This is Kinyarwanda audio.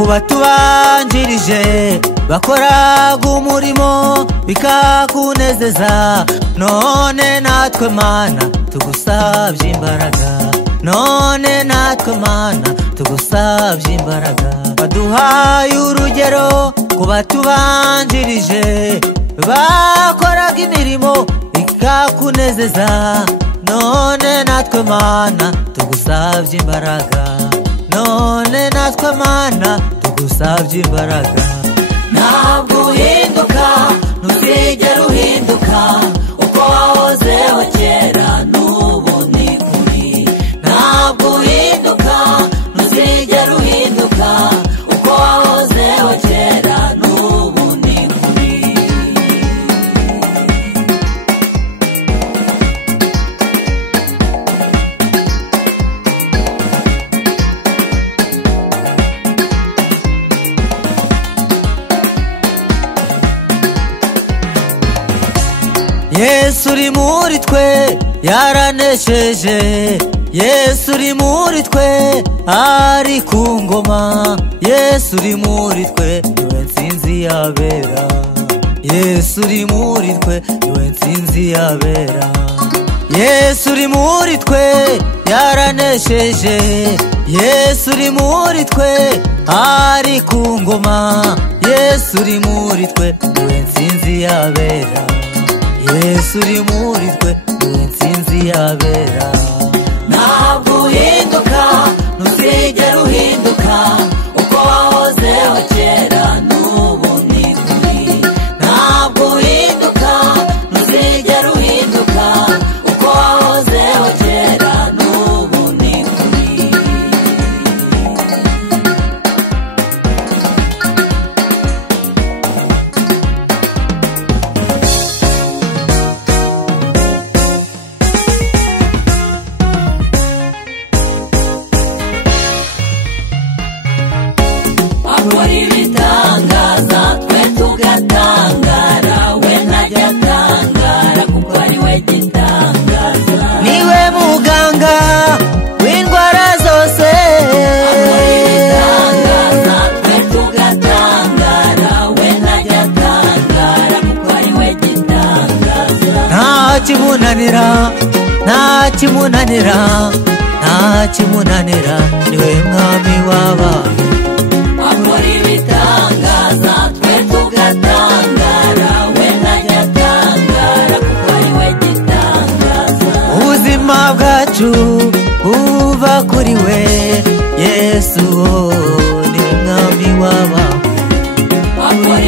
kubatubanjirije bakoraga umurimo bikakunezeza, none natwe Mana tugusabye imbaraga, none natwe Mana tugusabye imbaraga. Baduhaye urugero kubatubanjirije bakoraga imirimo bikakunezeza, none natwe Mana tugusabye imbaraga, none natwe Mana tugusabye imbaraga. Ntabwo uhinduka, ntuzigera uhinduka, uko wahozeho kera n'ubu ni kuri. Ntabwo uhinduka, ntuzigera uhinduka, uko wahozeho kera n'ubu ni kuri. Yesu uri muri twe yaranesheje, Yesu uri muri twe ari ku ngoma, Yesu uri muri twe niwe ntsinzi yabera, Yesu uri muri twe niwe ntsinzi yabera. Yesu uri muri twe yaranesheje, Yesu uri muri twe ari ku ngoma, Yesu uri muri twe niwe ntsinzi yabera, Yesu uri muri twe niwe ntsinzi yabera. Ntabwo uhinduka, ntuzigera uhinduka, uko wahozeho kera n'ubu ni kuri. Ntabwo uhinduka, ntuzigera uhinduka, uko wahozeho kera n'ubu ni kuri. Akora ibitangaza twe tugatangara, we ntajya atangara kuko ari we gitangaza. Niwe muganga w'indwara zose. Akora ibitangaza twe tugatangara, we ntajya atangara kuko ari we gitangaza. Nta kimunanira, nta kimunanira, nta kimunanira, niwe mwami w'abantu. Akora ibitangaza twe tugatangara, we ntajya atangara kuko ari we gitangaza. Ubuzima bwacu buva kuri we, Yesu niwe mwami w'abantu. Akora